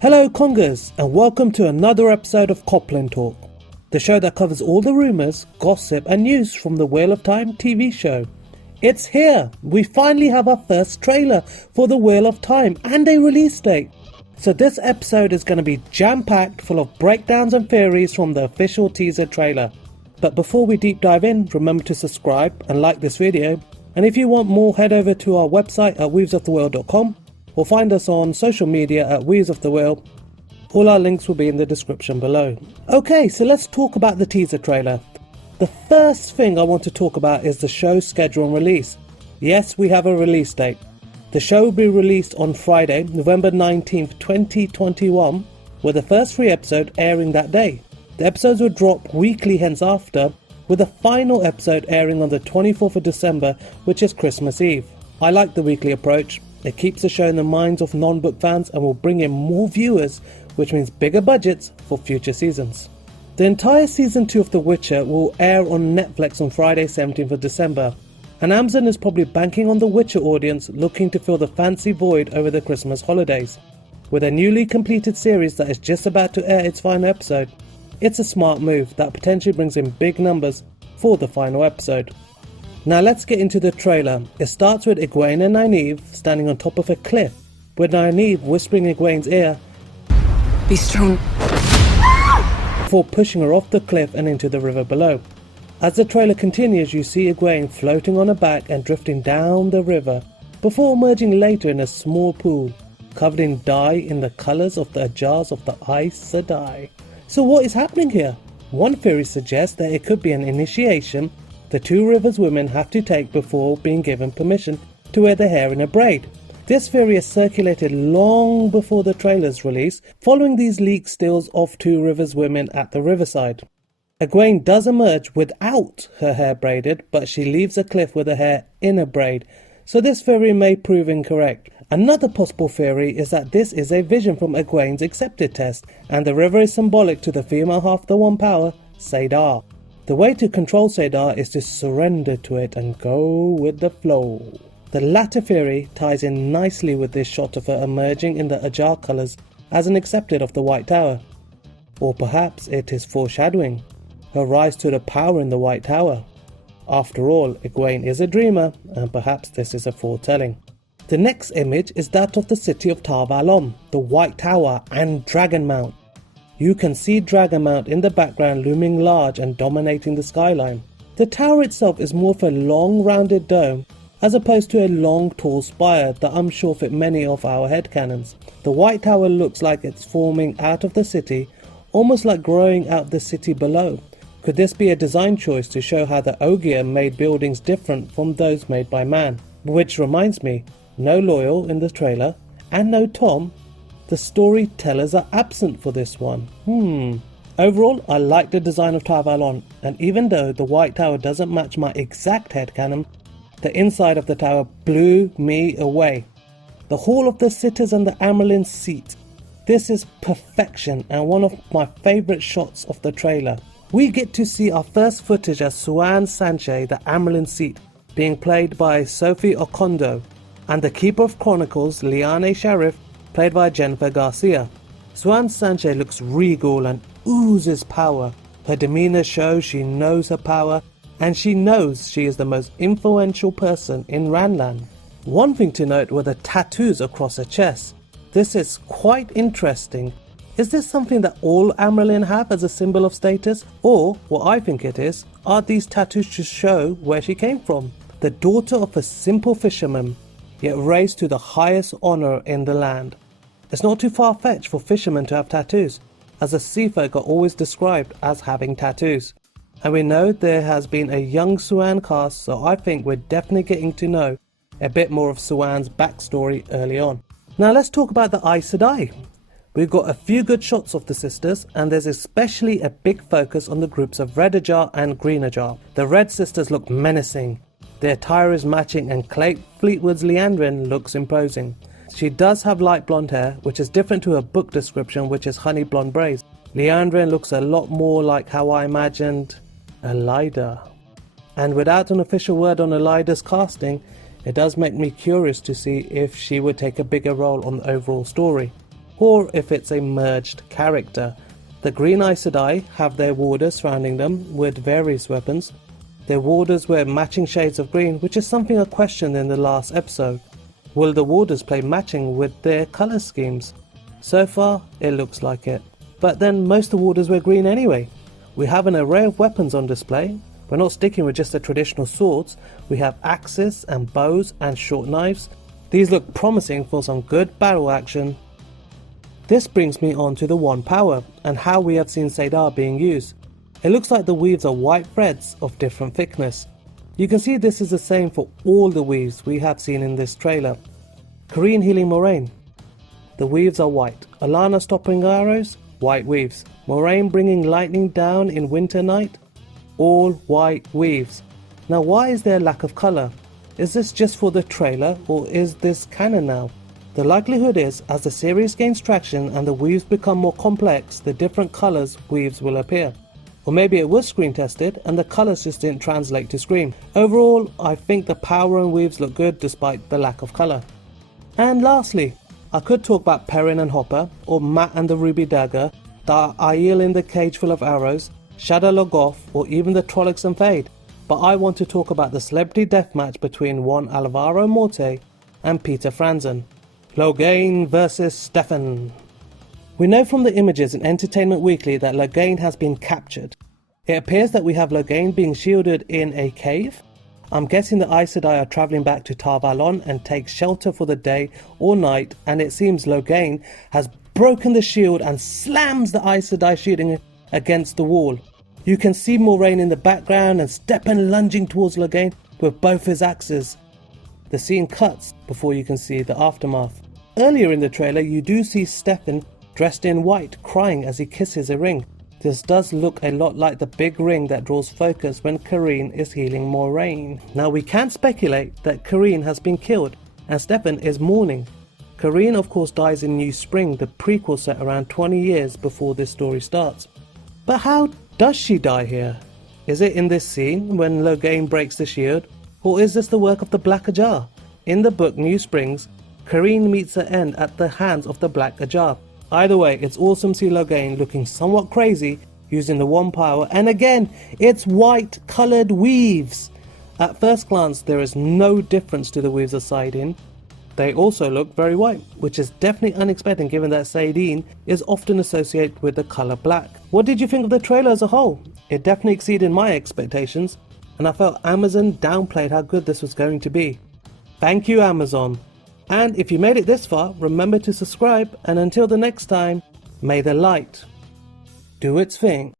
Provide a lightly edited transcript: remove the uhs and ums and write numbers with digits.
Hello Congers, and welcome to another episode of Coplin Talk, the show that covers all the rumours, gossip and news from the Wheel of Time TV show. It's here! We finally have our first trailer for the Wheel of Time and a release date. So this episode is going to be jam-packed full of breakdowns and theories from the official teaser trailer. But before we deep dive in, remember to subscribe and like this video. And if you want more, head over to our website at weavesofthewheel.com or find us on social media at Weaves of the Wheel. All our links will be in the description below. Okay, so let's talk about the teaser trailer. The first thing I want to talk about is the show's schedule and release. Yes, we have a release date. The show will be released on Friday, November 19th, 2021, with the first 3 episodes airing that day. The episodes will drop weekly henceafter, with the final episode airing on the 24th of December, which is Christmas Eve. I like the weekly approach. It keeps the show in the minds of non-book fans and will bring in more viewers, which means bigger budgets for future seasons. The entire season 2 of The Witcher will air on Netflix on Friday 17th of December, and Amazon is probably banking on the Witcher audience looking to fill the fancy void over the Christmas holidays. With a newly completed series that is just about to air its final episode, it's a smart move that potentially brings in big numbers for the final episode. Now let's get into the trailer. It starts with Egwene and Nynaeve standing on top of a cliff, with Nynaeve whispering in Egwene's ear, "Be strong," before pushing her off the cliff and into the river below. As the trailer continues, you see Egwene floating on her back and drifting down the river, before emerging later in a small pool, covered in dye in the colours of the jars of the Aes Sedai. So what is happening here? One theory suggests that it could be an initiation the Two Rivers women have to take before being given permission to wear their hair in a braid. This theory has circulated long before the trailer's release, following these leaked stills of Two Rivers women at the riverside. Egwene does emerge without her hair braided, but she leaves the cliff with her hair in a braid, so this theory may prove incorrect. Another possible theory is that this is a vision from Egwene's accepted test, and the river is symbolic to the female half of the One Power, Saidar. The way to control Saidar is to surrender to it and go with the flow. The latter theory ties in nicely with this shot of her emerging in the Ajar colours as an accepted of the White Tower. Or perhaps it is foreshadowing her rise to the power in the White Tower. After all, Egwene is a dreamer, and perhaps this is a foretelling. The next image is that of the city of Tar Valon, the White Tower and Dragon Mount. You can see Dragon Mount in the background looming large and dominating the skyline. The tower itself is more of a long rounded dome as opposed to a long tall spire that I'm sure fit many of our headcanons. The White Tower looks like it's forming out of the city, almost like growing out the city below. Could this be a design choice to show how the Ogier made buildings different from those made by man? Which reminds me, no Loyal in the trailer and no Tom. The storytellers are absent for this one. Overall, I like the design of Tar Valon, and even though the White Tower doesn't match my exact headcanon, the inside of the tower blew me away. The Hall of the Sitters and the Amyrlin seat. This is perfection and one of my favourite shots of the trailer. We get to see our first footage as Sanchez, the Amyrlin seat, being played by Sophie Okondo, and the Keeper of Chronicles, Liane Sharif, played by Jennifer Garcia. Sanchez looks regal and oozes power. Her demeanour shows she knows her power, and she knows she is the most influential person in Ranland. One thing to note were the tattoos across her chest. This is quite interesting. Is this something that all Amyrlin have as a symbol of status? Or, what I think it is, are these tattoos to show where she came from? The daughter of a simple fisherman, yet raised to the highest honour in the land. It's not too far-fetched for fishermen to have tattoos, as the seafolk are always described as having tattoos. And we know there has been a young Suan cast, so I think we're definitely getting to know a bit more of Suan's backstory early on. Now let's talk about the Aes Sedai. We've got a few good shots of the sisters, and there's especially a big focus on the groups of Red Ajar and Green Ajar. The Red sisters look menacing. Their attire is matching, and Clate Fleetwood's Liandrin looks imposing. She does have light blonde hair, which is different to her book description, which is honey blonde braids. Liandrin looks a lot more like how I imagined Elida. And without an official word on Elida's casting, it does make me curious to see if she would take a bigger role on the overall story. or if it's a merged character. The green Aes Sedai have their warders surrounding them with various weapons. Their warders wear matching shades of green, which is something I questioned in the last episode. Will the warders play matching with their colour schemes? So far, it looks like it. But then most of the warders wear green anyway. We have an array of weapons on display. We're not sticking with just the traditional swords. We have axes and bows and short knives. These look promising for some good battle action. This brings me on to the one power and how we have seen Saidar being used. It looks like the weaves are white threads of different thickness. You can see this is the same for all the weaves we have seen in this trailer. Kareen healing Moraine. The weaves are white. Alana stopping arrows, white weaves. Moraine bringing lightning down in winter night, all white weaves. Now why is there a lack of colour? Is this just for the trailer or is this canon now? The likelihood is, as the series gains traction and the weaves become more complex, the different colours weaves will appear. Or maybe it was screen tested and the colours just didn't translate to screen. Overall, I think the power and weaves look good despite the lack of colour. And lastly, I could talk about Perrin and Hopper, or Matt and the Ruby Dagger, the Aiel in the Cage Full of Arrows, Shadow Logoth, or even the Trollocs and Fade. But I want to talk about the celebrity deathmatch between one Alvaro Morte and Peter Franzen. Loghain vs Stefan. We know from the images in Entertainment Weekly that Loghain has been captured. It appears that we have Loghain being shielded in a cave. I'm guessing the Aes Sedai are travelling back to Tar Valon and take shelter for the day or night, and it seems Loghain has broken the shield and slams the Aes Sedai shooting against the wall. You can see Moraine in the background and Stefan lunging towards Loghain with both his axes. The scene cuts before you can see the aftermath. Earlier in the trailer you do see Stefan dressed in white crying as he kisses a ring. This does look a lot like the big ring that draws focus when Kareen is healing Moraine. Now we can speculate that Kareen has been killed and Stefan is mourning. Kareen of course dies in New Spring, the prequel set around 20 years before this story starts. But how does she die here? Is it in this scene when Loghain breaks the shield, or is this the work of the Black Ajar? In the book New Springs, Kareen meets her end at the hands of the Black Ajar. Either way, it's awesome to see Loghain looking somewhat crazy using the one power, and again, it's white coloured weaves. At first glance, there is no difference to the weaves of Saidin. They also look very white, which is definitely unexpected given that Saidin is often associated with the colour black. What did you think of the trailer as a whole? It definitely exceeded my expectations, and I felt Amazon downplayed how good this was going to be. Thank you, Amazon. And if you made it this far, remember to subscribe, and until the next time, may the light do its thing.